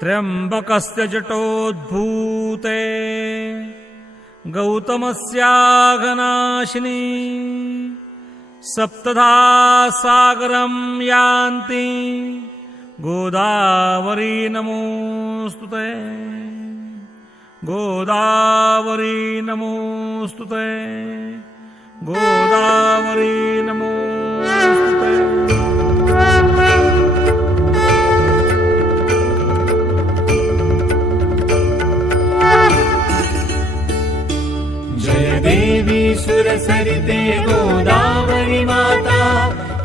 त्र्यंबकस्य जटोद्भूते गौतमस्याघनाशिनी सप्तधा सागरं यान्ति गोदावरी नमोस्तुते गोदावरी नमोस्तुते गोदावरी नमोस्तुते। जय देवी सुरसरिते गोदावरी माता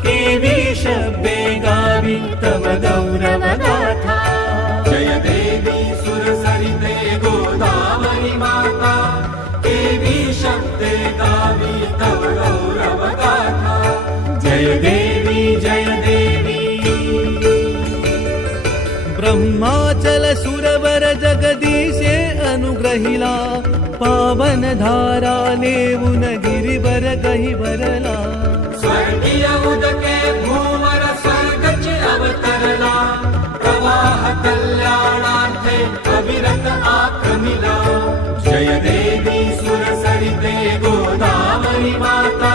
केवी शब्दे गावी तव गौरव गाथा। जय देवी सुरसरिते गोदावरी माता केवी शब्दे गावी तव गौरव गाथा। जय देवी जय देवी। ब्रह्माचल सुरवर जगदीशे अनुग्रहिला पावन धारा लेवुन गिरिवर गहिवरला। स्वर्गीय उदके भूवर स्वर्गच अवतरला प्रवाह कल्याणार्थे अविरत आक्रमिला। जय देवी सुरसरिते गोदावरी माता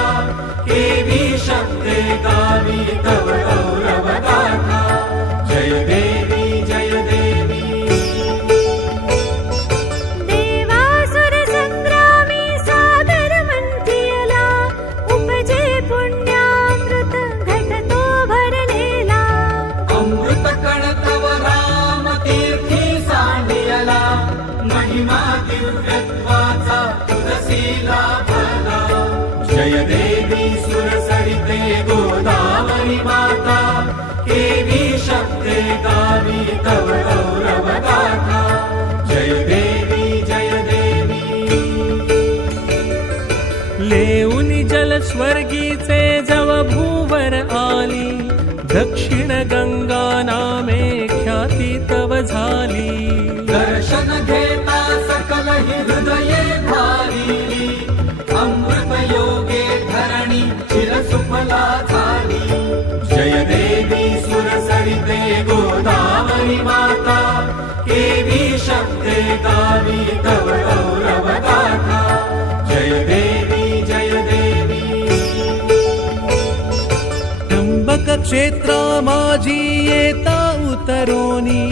केवी शब्दे गावी तव गौरव गाथा। जय देवी जय देवी। देवासुर संग्रामी सागर मंथियला उपजे पुण्यामृत घटतो भरलेला। अमृत कण तव राम तीर्थी सांडियला महिमा दिव्यत्वाचा तुलसीला भला। जय देवी सुरसरिते गोदावरी माता केवी शब्दे गावी तव गौरव गाथा। जय देवी जय देवी। लेऊनी जल स्वर्गीचे जव भूवर आली दक्षिण गंगा नामे ख्याती तव झाली। दर्शन घेता सकल हृदये भारिली अमृत योगे धरणी चिरसुफला झाली। जय देवी सुरसरिते गोदावरी माता केवी शब्दे गावी तव गौरव गाथा। जय देवी जय देवी। त्र्यंबक क्षेत्रा माझी येता उतरोनी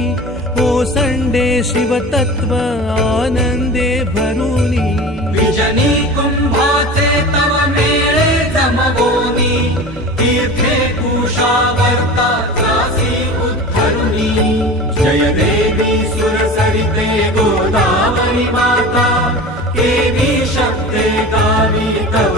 ओसंडे शिवतत्व आनंदे भरुनी। विजनी कुंभाचे तव मेळे जमवोनी तीर्थे कुशावर्ता त्रासी उद्धरुनी। जय देवी सुरसरिते गोदावरी माता केवी शब्दे गावी तव